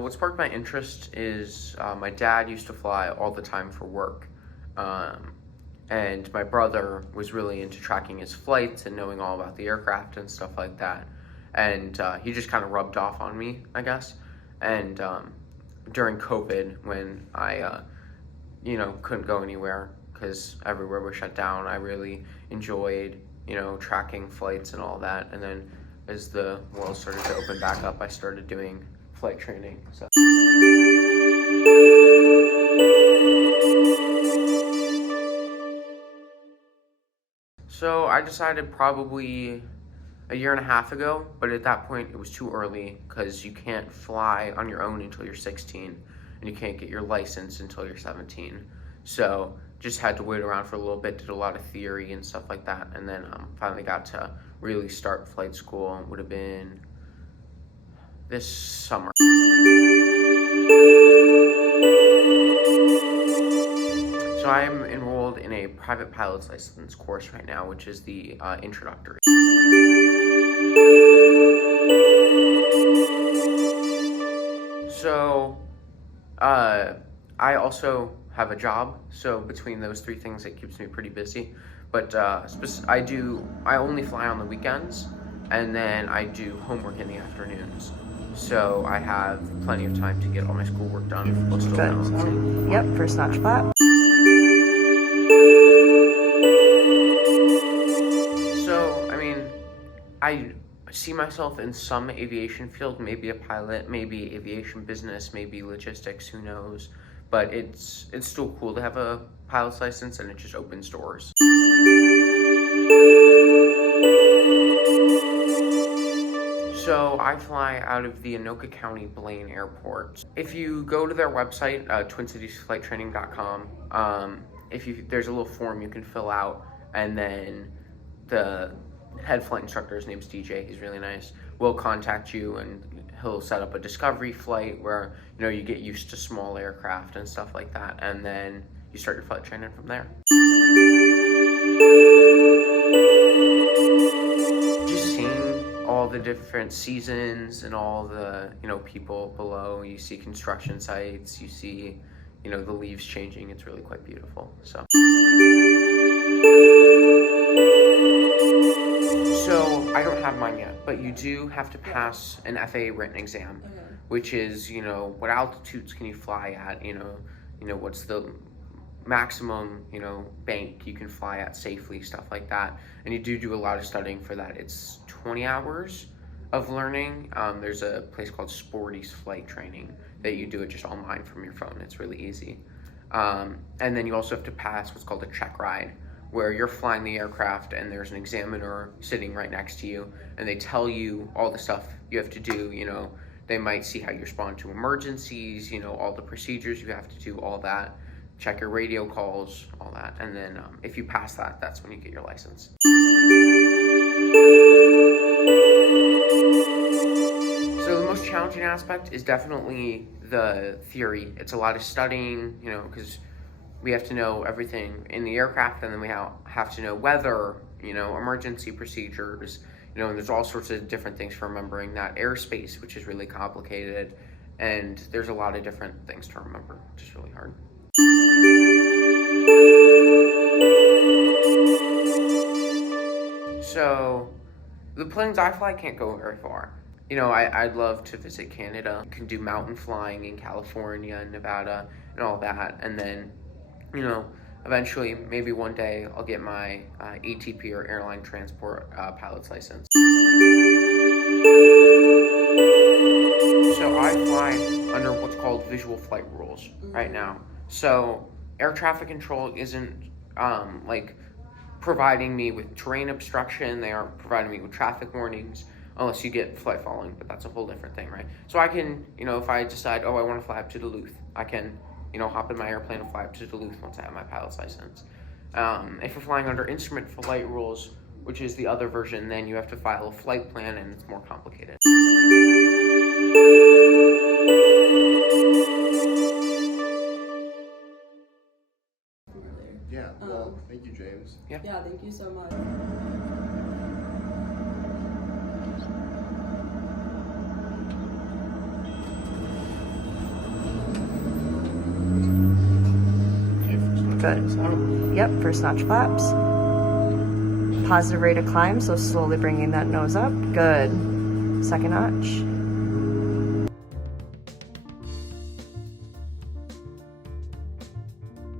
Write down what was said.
What sparked my interest is my dad used to fly all the time for work. And my brother was really into tracking his flights and knowing all about the aircraft and stuff like that. And he just kind of rubbed off on me, I guess. And during COVID, when I, couldn't go anywhere because everywhere was shut down, I really enjoyed, tracking flights and all that. And then as the world started to open back up, I started doing flight training. So I decided probably a year and a half ago, but at that point it was too early because you can't fly on your own until you're 16 and you can't get your license until you're 17. So just had to wait around for a little bit, did a lot of theory and stuff like that, and then finally got to really start flight school. It would have been this summer. So I am enrolled in a private pilot's license course right now, which is the introductory. So I also have a job, so between those three things it keeps me pretty busy. But I only fly on the weekends, and then I do homework in the afternoons. So I have plenty of time to get all my schoolwork done. Yep, first notch flap. So, I see myself in some aviation field, maybe a pilot, maybe aviation business, maybe logistics, who knows. But it's still cool to have a pilot's license, and it just opens doors. So I fly out of the Anoka County Blaine Airport. If you go to their website, twincitiesflighttraining.com, there's a little form you can fill out, and then the head flight instructor, his name's DJ, he's really nice, will contact you, and he'll set up a discovery flight where you get used to small aircraft and stuff like that, and then you start your flight training from there. Just seeing all the different seasons and all the people below. You see construction sites, you see the leaves changing. It's really quite beautiful. So I don't have mine yet, but you do have to pass an FAA written exam, which is what altitudes can you fly at, what's the maximum bank you can fly at safely, stuff like that. And you do a lot of studying for that. It's 20 hours of learning. There's a place called Sporty's Flight Training that you do it just online from your phone. It's really easy. And then you also have to pass what's called a check ride, where you're flying the aircraft and there's an examiner sitting right next to you, and they tell you all the stuff you have to do. They might see how you respond to emergencies, all the procedures you have to do, all that, check your radio calls, all that. And then if you pass that, that's when you get your license. So the most challenging aspect is definitely the theory. It's a lot of studying, because we have to know everything in the aircraft, and then we have to know weather, emergency procedures, and there's all sorts of different things for remembering that airspace, which is really complicated, and there's a lot of different things to remember, which is really hard. So the planes I fly can't go very far. I'd love to visit Canada. You can do mountain flying in California and Nevada and all that, and then eventually, maybe one day, I'll get my ATP or airline transport pilot's license. So I fly under what's called visual flight rules right now. So air traffic control isn't providing me with terrain obstruction. They aren't providing me with traffic warnings unless you get flight following, but that's a whole different thing, right? So I can, if I decide, I want to fly up to Duluth, I can hop in my airplane and fly up to Duluth once I have my pilot's license. If you're flying under instrument flight rules, which is the other version, then you have to file a flight plan, and it's more complicated. Yeah, well, thank you, James. Yeah, thank you so much. Good. Yep, first notch flaps. Positive rate of climb, so slowly bringing that nose up. Good. Second notch.